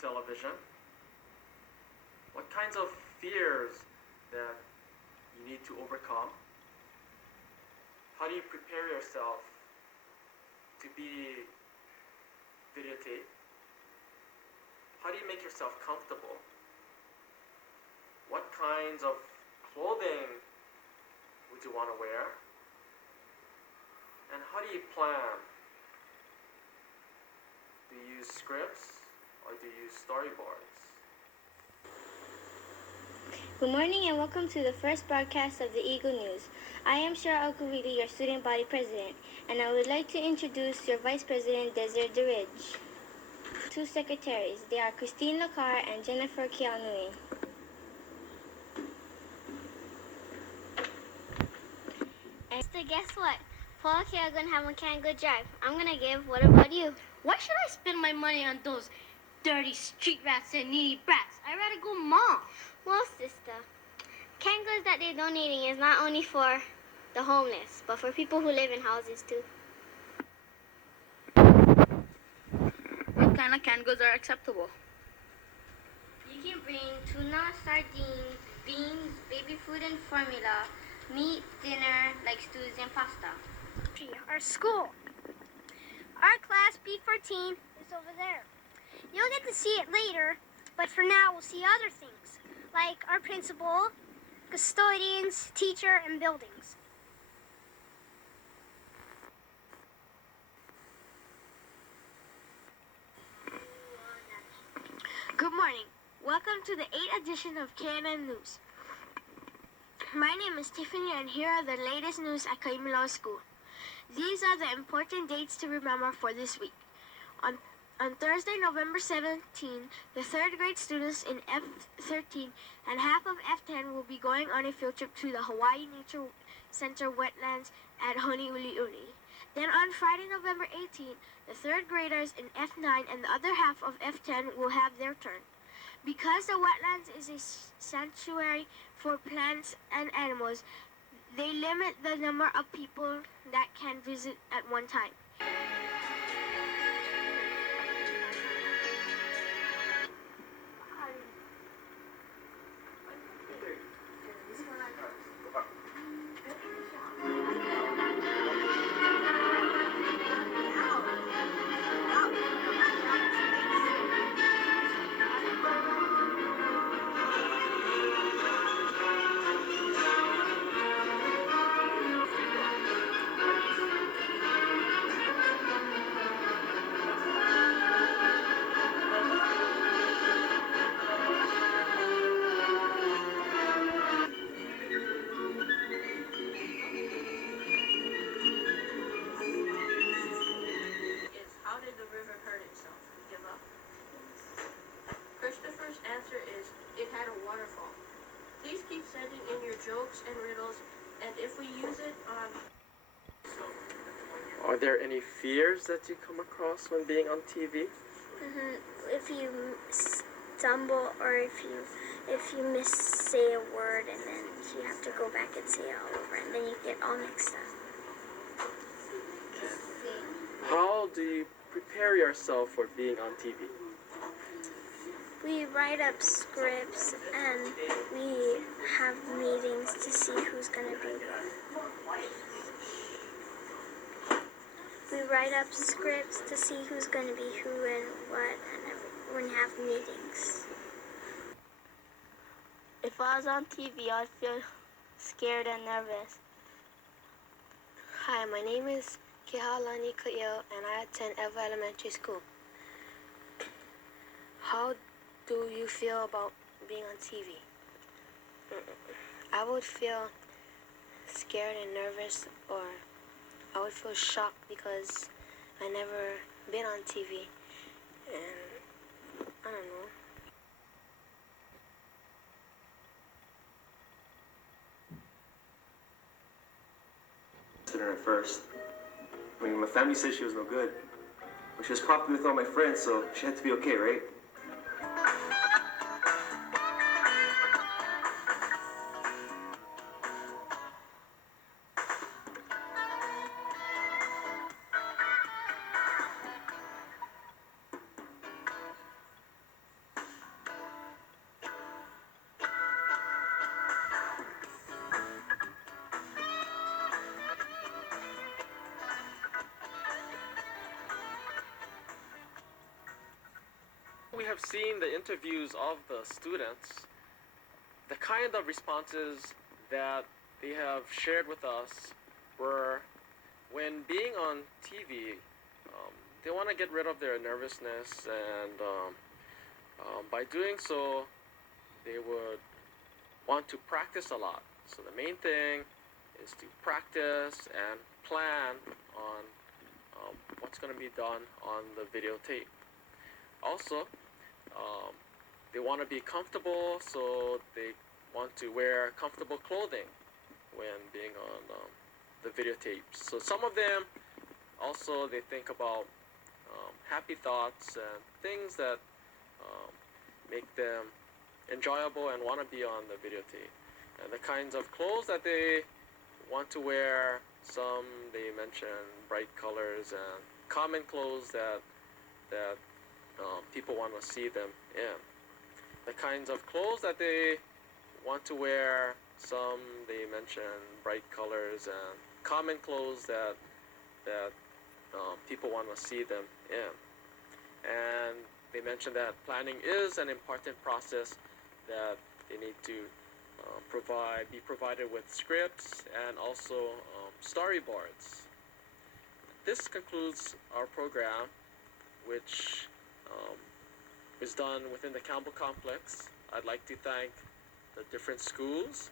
television? What kinds of fears that you need to overcome? How do you prepare yourself to be videotaped? How do you make yourself comfortable? What kinds of clothing would you want to wear? And how do you plan? Do you use scripts or do you use storyboards? Good morning and welcome to the first broadcast of the Eagle News. I am Shara Okawili, your student body president, and I would like to introduce your vice president, Desiree DeRidge. Two secretaries, they are Christine Lacar and Jennifer Kianui. And so guess what? Paul and Kay are going to have a can good drive. I'm going to give. What about you? Why should I spend my money on those dirty street rats and needy brats? I'd rather go mom. Well, sister, canned goods that they're donating is not only for the homeless, but for people who live in houses too. What kind of canned goods are acceptable? You can bring tuna, sardines, beans, baby food and formula, meat, dinner, like stews and pasta. Our school. Our class B14 is over there. You'll get to see it later, but for now we'll see other things, like our principal, custodians, teacher, and buildings. Good morning. Welcome to the 8th edition of KNN News. My name is Tiffany and here are the latest news at Kaimulawa School. These are the important dates to remember for this week. On Thursday, November 17, the 3rd grade students in F13 and half of F10 will be going on a field trip to the Hawaii Nature Center wetlands at Honeiuliuli. Then on Friday, November 18, the 3rd graders in F9 and the other half of F10 will have their turn. Because the wetlands is a sanctuary for plants and animals, they limit the number of people that can visit at one time. Christopher's answer is, it had a waterfall. Please keep sending in your jokes and riddles, and if we use it on... Are there any fears that you come across when being on TV? If you stumble or if you miss say a word and then you have to go back and say it all over and then you get all mixed up. How do you prepare yourself for being on TV? We write up scripts and we have meetings to see who's going to be who. We write up scripts to see who's going to be who and what, and we have meetings. If I was on TV, I'd feel scared and nervous. Hi, my name is Kehalani Ka'il and I attend Eva Elementary School. How do you feel about being on TV? I would feel scared and nervous, or I would feel shocked because I never been on TV, and I don't know. At first, I mean, my family said she was no good, but she was popular with all my friends, so she had to be okay, right? We have seen the interviews of the students. The kind of responses that they have shared with us were when being on TV, they want to get rid of their nervousness, and by doing so, they would want to practice a lot. So the main thing is to practice and plan on what's going to be done on the videotape. Also, they want to be comfortable, so they want to wear comfortable clothing when being on the videotapes. So some of them also they think about happy thoughts and things that make them enjoyable and want to be on the videotape. And the kinds of clothes that they want to wear, some they mention bright colors and common clothes that people want to see them in. The kinds of clothes that they want to wear, some they mention bright colors and common clothes that people want to see them in. And they mention that planning is an important process, that they need to be provided with scripts and also storyboards. This concludes our program, which is done within the Campbell complex. I'd like to thank the different schools